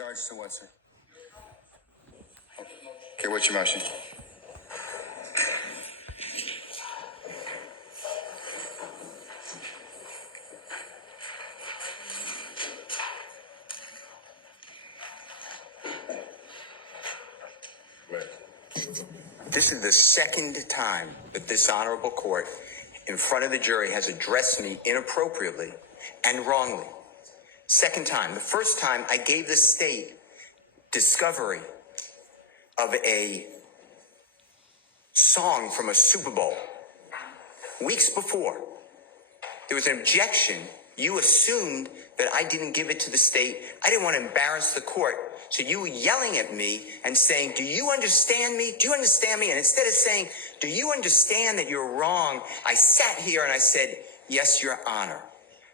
regards to what, sir? Okay, what's your motion? This is the second time that this honorable court in front of the jury has addressed me inappropriately and wrongly. Second time. The first time I gave the state discovery of a song from a Super Bowl. Weeks before, there was an objection. You assumed that I didn't give it to the state. I didn't want to embarrass the court. So you were yelling at me and saying, do you understand me? Do you understand me? And instead of saying, do you understand that you're wrong? I sat here and I said, yes, Your Honor.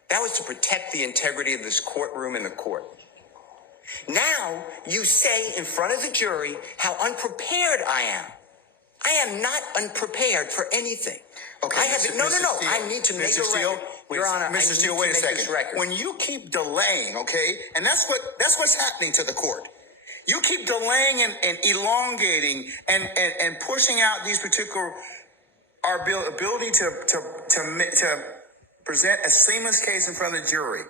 That was to protect the integrity of this courtroom and the court. Now you say in front of the jury how unprepared I am. I am not unprepared for anything. Okay, I have Mr. no. Steele, I need to make Mr. a Steele, record. wait, Your Honor, Mr. I need Steele, to wait a make second. this record. When you keep delaying, okay, and that's what's happening to the court. You keep delaying and elongating and pushing out these particular our ability to present a seamless case in front of the jury.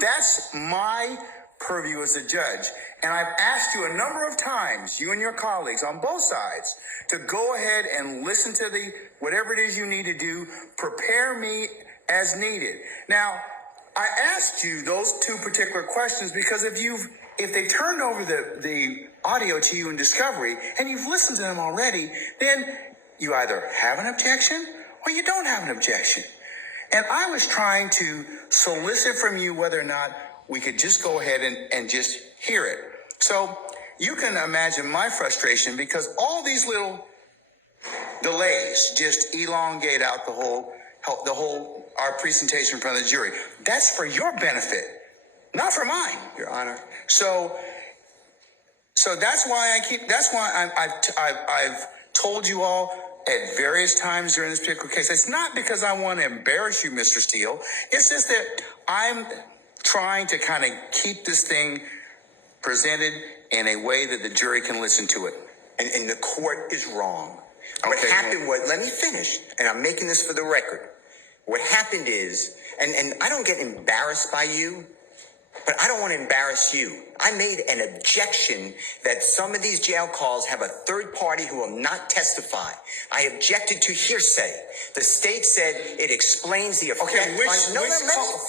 That's my purview as a judge. And I've asked you a number of times, you and your colleagues on both sides, to go ahead and listen to whatever it is you need to do, prepare me as needed. Now, I asked you those two particular questions because if they turned over the audio to you in discovery and you've listened to them already, then you either have an objection or you don't have an objection. And I was trying to solicit from you whether or not we could just go ahead and just hear it. So you can imagine my frustration because all these little delays just elongate out our presentation in front of the jury. That's for your benefit, not for mine, Your Honor. So that's why I've told you all at various times during this particular case. It's not because I want to embarrass you, Mr. Steele. It's just that I'm trying to kind of keep this thing presented in a way that the jury can listen to it. And the court is wrong. Okay, what happened was, let me finish, and I'm making this for the record. What happened is, and I don't get embarrassed by you, but I don't want to embarrass you. I made an objection that some of these jail calls have a third party who will not testify. I objected to hearsay. The state said it explains the effect. Okay, let me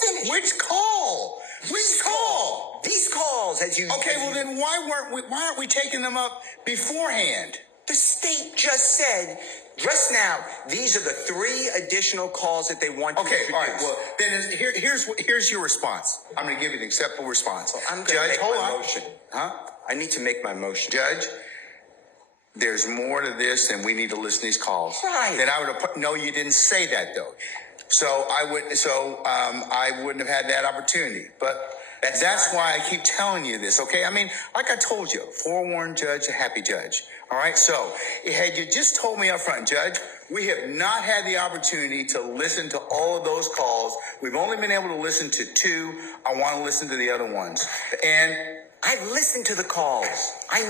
finish. Which call? Which call? These calls, as you... Okay, well then why aren't we taking them up beforehand? The state just said, just now, these are the 3 additional calls that they want to introduce. All right. Well, then here's your response. I'm going to give you an acceptable response. Well, I'm going to make my motion. Huh? I need to make my motion. Judge, there's more to this than we need to listen to these calls. Right. Then I would have no, you didn't say that though. So I wouldn't have had that opportunity. But that's why I keep telling you this, okay? I mean, like I told you, forewarned judge, a happy judge. All right, so had you just told me up front, Judge, we have not had the opportunity to listen to all of those calls. We've only been able to listen to 2. I want to listen to the other ones. And I've listened to the calls. I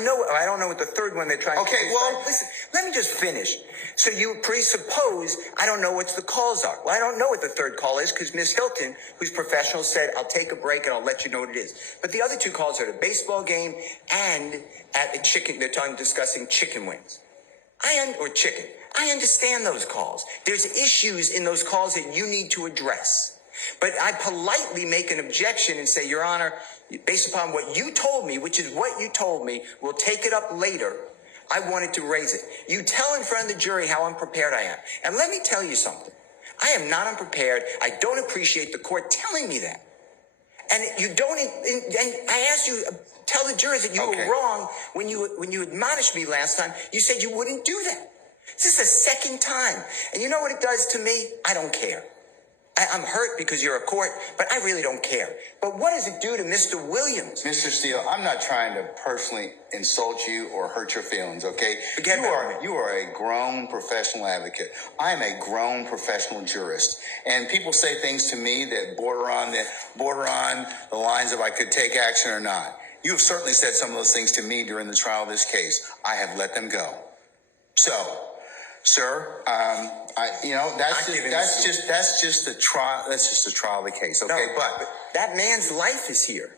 don't know what the third one they're trying to do. Okay, well, listen, let me just finish. So you presuppose I don't know what the calls are. Well, I don't know what the third call is because Ms. Hilton, who's professional, said, I'll take a break and I'll let you know what it is. But the other 2 calls are the baseball game and at they're discussing chicken wings. Or chicken. I understand those calls. There's issues in those calls that you need to address. But I politely make an objection and say, Your Honor, based upon what you told me, which is what you told me, we'll take it up later. I wanted to raise it. You tell in front of the jury how unprepared I am. And let me tell you something. I am not unprepared. I don't appreciate the court telling me that. And you don't, and I asked you, tell the jurors that you were wrong when you admonished me last time. You said you wouldn't do that. This is the second time. And you know what it does to me? I don't care. I'm hurt because you're a court, but I really don't care. But what does it do to Mr. Williams? Mr. Steele, I'm not trying to personally insult you or hurt your feelings, okay? You are a grown professional advocate. I am a grown professional jurist. And people say things to me that border on the lines of I could take action or not. You have certainly said some of those things to me during the trial of this case. I have let them go. So, sir, that's just the trial. That's just the trial of the case. Okay, No, but that man's life is here.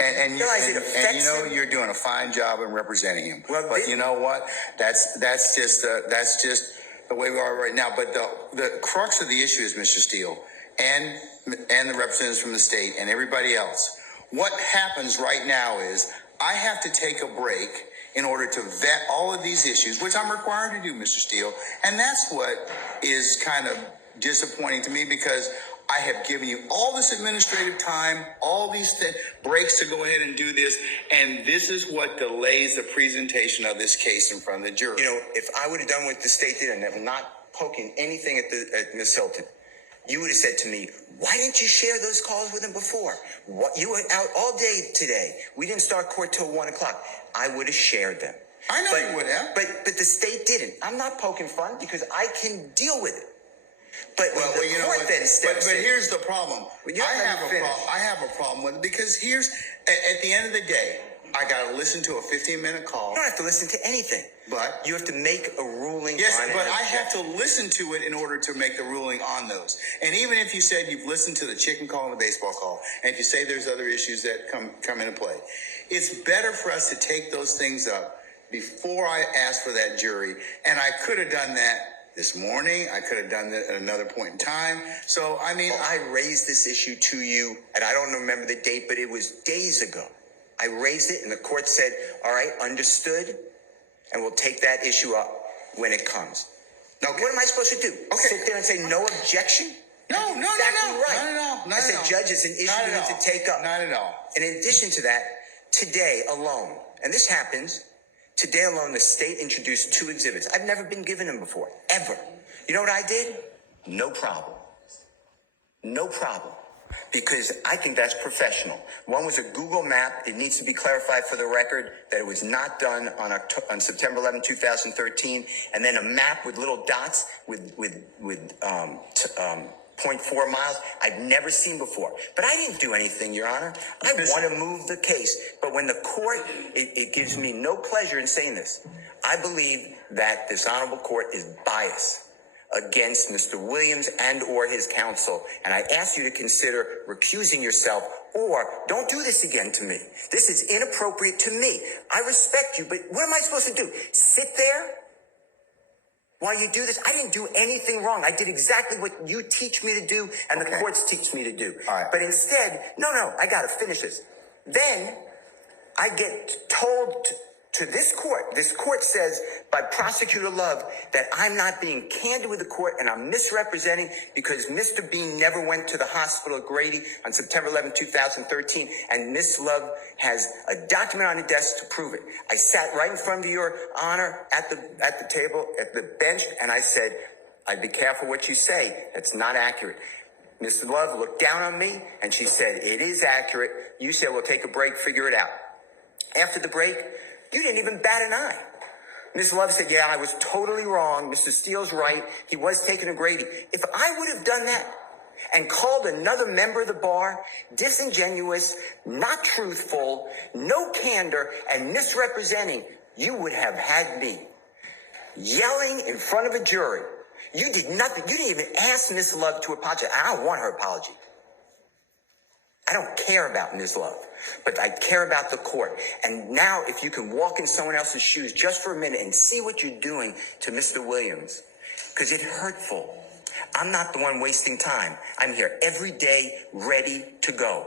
and Realize it affects him. you're doing a fine job in representing him. Well, but you know what? That's just the way we are right now. But the crux of the issue is, Mr. Steele, and the representatives from the state and everybody else. What happens right now is I have to take a break in order to vet all of these issues, which I'm required to do, Mr. Steele. And that's what is kind of disappointing to me, because I have given you all this administrative time, all these breaks to go ahead and do this, and this is what delays the presentation of this case in front of the jury. You know, if I would have done what the state did and I'm not poking anything at Ms. Hilton, you would have said to me, why didn't you share those calls with him before? What, you were out all day today. We didn't start court till 1 o'clock. I would have shared them. I know you would have. But the state didn't. I'm not poking fun because I can deal with it. But when the court then steps but in. here's the problem. Well, you're not gonna finish. I have a problem with it, because here's, at the end of the day, I got to listen to a 15-minute call. You don't have to listen to anything. But you have to make a ruling yes, on it. but I have to listen to it in order to make the ruling on those. And even if you said you've listened to the chicken call and the baseball call, and if you say there's other issues that come into play, it's better for us to take those things up before I ask for that jury. And I could have done that this morning. I could have done that at another point in time. So, I mean, I raised this issue to you, and I don't remember the date, but it was days ago. I raised it, and the court said, all right, understood, and we'll take that issue up when it comes. Okay. What am I supposed to do? Okay. Sit there and say no objection? No, Exactly right. not at all. Not I said, at all. Judge, it's an issue Not we at need all. to take up. Not at all. And in addition to that, today alone, and this happens, today alone, the state introduced 2 exhibits. I've never been given them before, ever. You know what I did? No problem. No problem. Because I think that's professional. One was a Google map. It needs to be clarified for the record that it was not done on September 11, 2013. And then a map with little dots with 0.4 miles. I've never seen before. But I didn't do anything, Your Honor. I want to move the case. But when the court, it gives me no pleasure in saying this. I believe that this honorable court is biased against Mr. Williams and or his counsel. And I ask you to consider recusing yourself, or don't do this again to me. This is inappropriate to me. I respect you, but what am I supposed to do? Sit there while you do this? I didn't do anything wrong. I did exactly what you teach me to do and the courts teach me to do. All right. But instead, no, I got to finish this. Then I get told to this court says by Prosecutor Love that I'm not being candid with the court and I'm misrepresenting because Mr. Bean never went to the hospital at Grady on September 11, 2013, and Miss Love has a document on the desk to prove it. I sat right in front of Your Honor at the table, at the bench, and I said, I'd be careful what you say. That's not accurate. Miss Love looked down on me and she said, it is accurate. You said, we'll take a break, figure it out. After the break, you didn't even bat an eye. Ms. Love said, yeah, I was totally wrong. Mr. Steele's right. He was taking a Grady. If I would have done that and called another member of the bar disingenuous, not truthful, no candor, and misrepresenting, you would have had me yelling in front of a jury. You did nothing. You didn't even ask Ms. Love to apologize. I don't want her apology. I don't care about Ms. Love, but I care about the court. And now if you can walk in someone else's shoes just for a minute and see what you're doing to Mr. Williams, because it's hurtful. I'm not the one wasting time. I'm here every day ready to go.